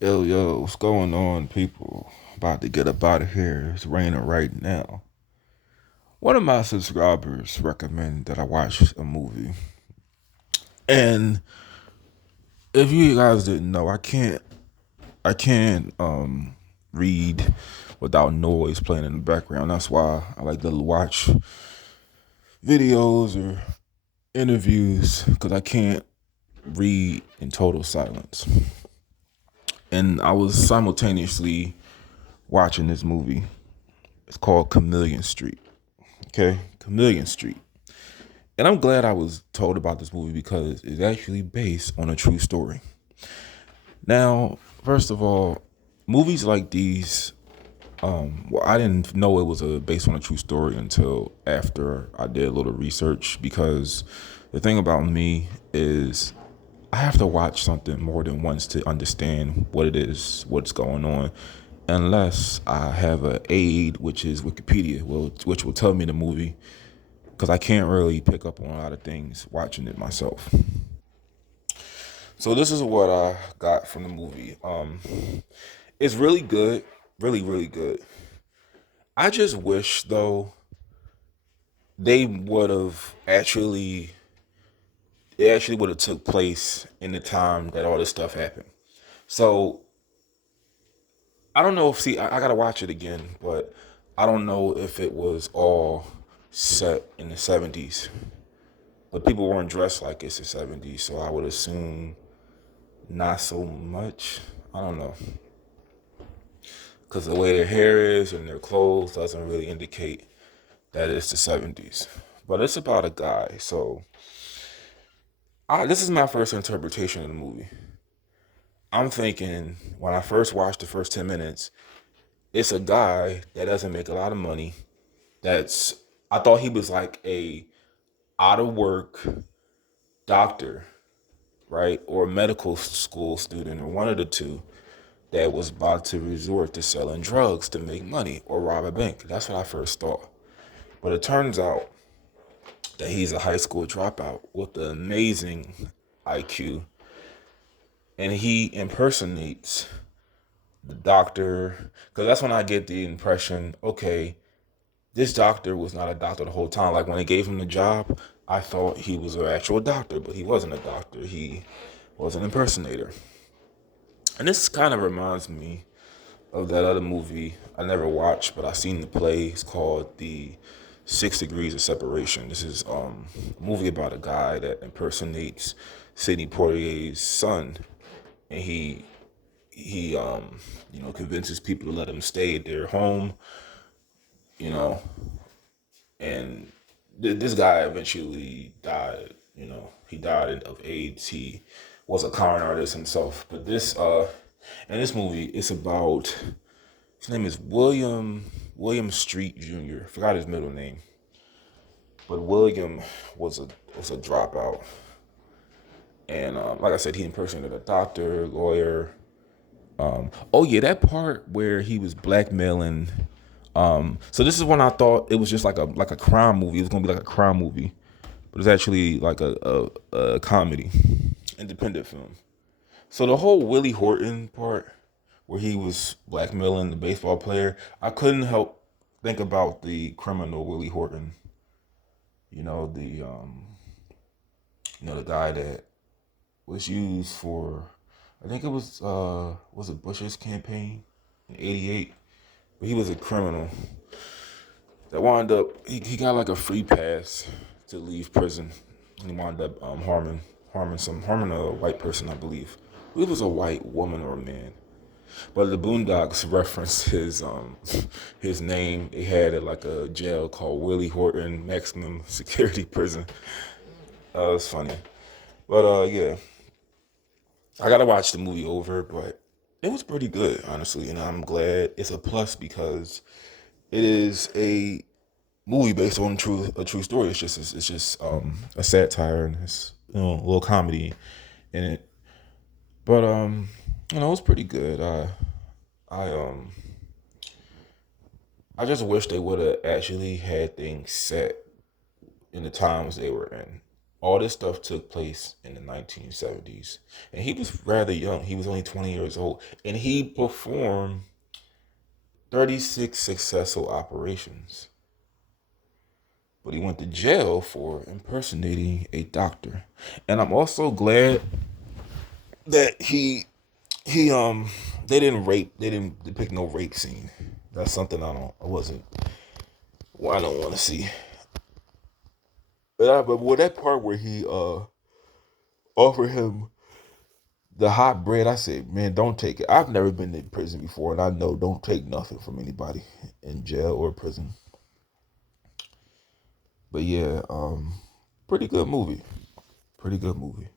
Yo, what's going on, people? About to get up out of here. It's raining right now. One of my subscribers recommended that I watch a movie. And if you guys didn't know, I can't read without noise playing in the background. That's why I like to watch videos or interviews because I can't read in total silence. And I was simultaneously watching this movie. It's called Chameleon Street. Okay, Chameleon Street. And I'm glad I was told about this movie because it's actually based on a true story. Now, first of all, movies like these, well, I didn't know it was based on a true story until after I did a little research because the thing about me is I have to watch something more than once to understand what it is, what's going on, unless I have a aid, which is Wikipedia, which will tell me the movie because I can't really pick up on a lot of things watching it myself. So this is what I got from the movie. It's really good, really good. I just wish though they would have actually it actually would have took place in the time that all this stuff happened. So I don't know if see I gotta watch it again, but I don't know if it was all set in the 70s. But people weren't dressed like it's the 70s, so I would assume not so much. I don't know. Because the way their hair is and their clothes doesn't really indicate that it's the 70s. But it's about a guy. So this is my first interpretation of the movie. I'm thinking when I first watched the first 10 minutes, it's a guy that doesn't make a lot of money. That's I thought he was like a out of work doctor, right? Or a medical school student, or one of the two that was about to resort to selling drugs to make money or rob a bank. That's what I first thought. But it turns out that he's a high school dropout with an amazing IQ, and he impersonates the doctor. Because that's when I get the impression, okay, this doctor was not a doctor the whole time. Like when they gave him the job, I thought he was an actual doctor, but he wasn't a doctor. He was an impersonator. And this kind of reminds me of that other movie I never watched, but I seen the play. It's called The 6 Degrees of Separation. This is a movie about a guy that impersonates Sidney Poitier's son, and he convinces people to let him stay at their home, you know, and this guy eventually died. He died of AIDS. He was a con artist himself. But in this movie, it's about his name is William Street Jr. Forgot his middle name, but William was a dropout, and like I said, he impersonated a doctor, lawyer. Oh yeah, that part where he was blackmailing. So this is when I thought it was just like a crime movie. It was gonna be like a crime movie, but it's actually like a comedy, independent film. So the whole Willie Horton part, where he was blackmailing the baseball player, I couldn't help think about the criminal Willie Horton. You know the guy that was used for, I think it was it Bush's campaign in '88, but he was a criminal that wound up he got like a free pass to leave prison, and he wound up harming a white person, I believe. It was a white woman or a man. But the Boondocks referenced his name. They had it like a jail called Willie Horton Maximum Security Prison. It's funny, but yeah, I gotta watch the movie over, but it was pretty good, honestly, and I'm glad it's a plus because it is a movie based on a true story. It's just a satire and it's a little comedy in it, but it was pretty good. I I just wish they would have actually had things set in the times they were in. All this stuff took place in the 1970s. And he was rather young. He was only 20 years old. And he performed 36 successful operations. But he went to jail for impersonating a doctor. And I'm also glad that they didn't depict no rape scene. That's something I don't want to see. But with that part where he offered him the hot bread, I said, man, don't take it. I've never been in prison before, and I know don't take nothing from anybody in jail or prison. But yeah, pretty good movie. Pretty good movie.